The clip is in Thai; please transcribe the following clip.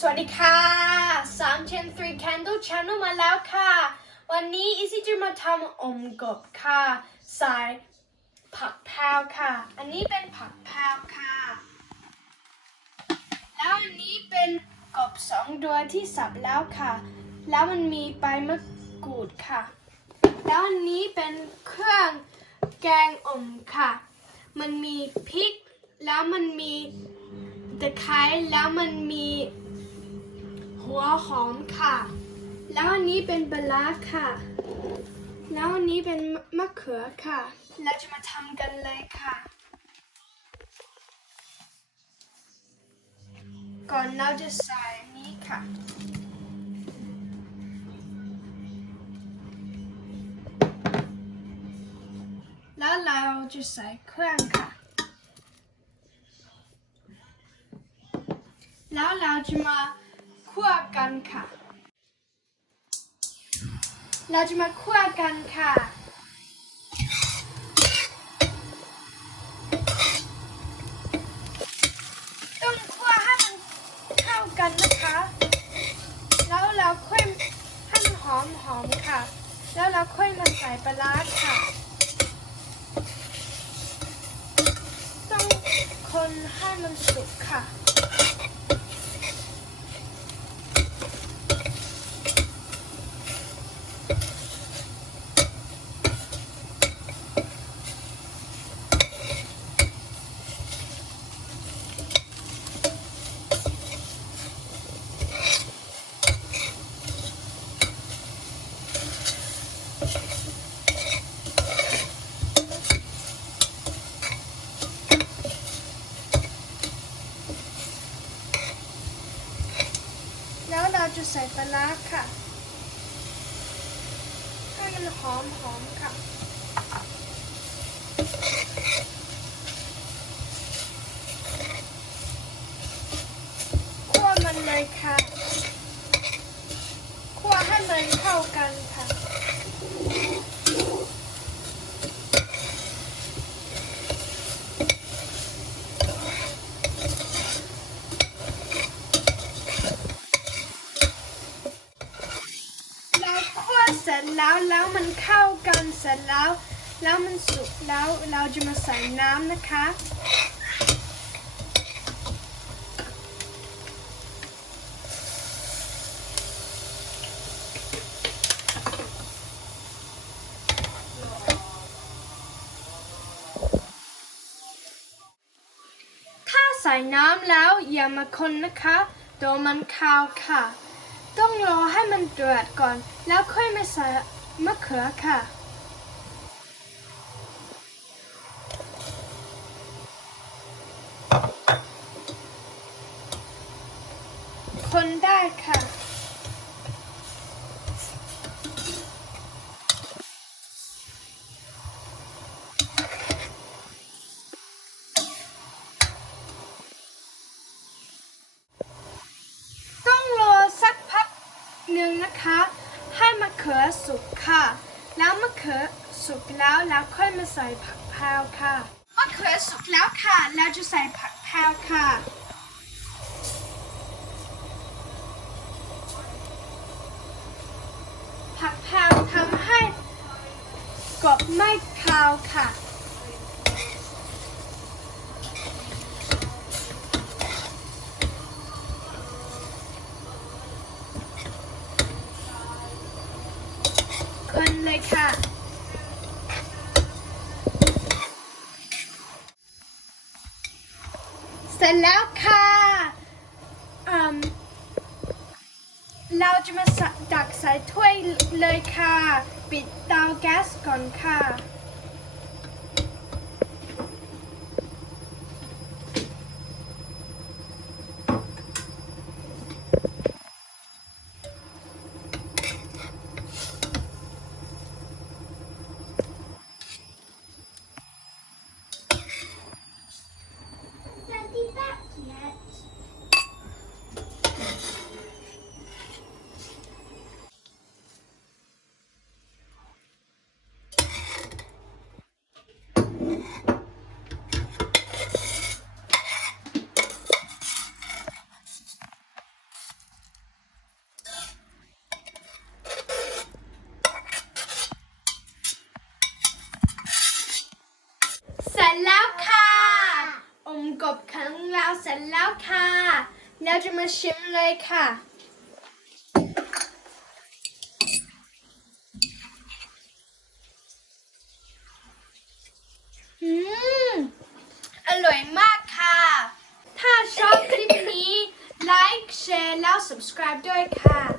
สวัสดีค่ะ3 Chen 3 Candle Channel มาแล้วค่ะ วันนี้อีซี่จะมาทำอมกบค่ะใส่ผักแพรวค่ะ อันนี้เป็นผักแพรวค่ะ แล้วอันนี้เป็นกบสองตัวที่สับแล้วค่ะ แล้วมันมีใบมะกรูดค่ะ แล้วอันนี้เป็นเครื่องแกงอมค่ะ มันมีพริก แล้วมันมีตะไคร้ แล้วมันมี หัวหอมค่ะ แล้วอันนี้เป็นปลาร้าค่ะ แล้วอันนี้เป็นมะเขือค่ะ เราจะมาทำกันเลยค่ะ ก่อนเราจะใส่อันนี้ค่ะแล้วเราจะใส่เครื่องค่ะ แล้วเราจะมา คั่วกันค่ะ เราจะมาคั่วกันค่ะ ต้องคั่วให้มันเข้ากันนะคะ แล้วเราค่อยให้มันหอมหอมค่ะ แล้วเราค่อยมาใส่ปลาร้าค่ะ ต้องคนให้มันสุกค่ะ จะใส่ปลาร้าค่ะ ให้มันหอมหอมค่ะ คั่วมันเลยค่ะ คั่วให้มันเข้ากันค่ะ เราคั่วเสร็จ แล้วแล้วมันเข้ากันเสร็จแล้ว แล้วมันสุกแล้วเราจะมาใส่น้ำนะคะ ถ้าใส่น้ำแล้วอย่ามาคนนะคะเดี๋ยวมันคาวค่ะ ต้องรอให้มันเดือดก่อน แล้วค่อยมาใส่มะเขือค่ะ คนได้ค่ะ ต้องรอสักพักห นะคะ ให้มะเขือสุกค่ะ แล้วมะเขือสุกแล้วแล้วค่อยมาใส่ผักแพรวค่ะมะเขือสุกแล้วค่ะ แล้วจะใส่ผักแพรวค่ะผักแพรวทำให้กรอบไม่คาวค่ะ คน เลยค่ะ เสร็จแล้วค่ะอืมเราจะมาดักใส่ถ้วยเลยค่ะ ปิดเตาแก๊สก่อนค่ะ back here. เราจะมาชิมเลยค่ะ อืม อร่อยมากค่ะ ถ้าชอบคลิปนี้ ไลค์ แชร์ แล้ว subscribe ด้วยค่ะ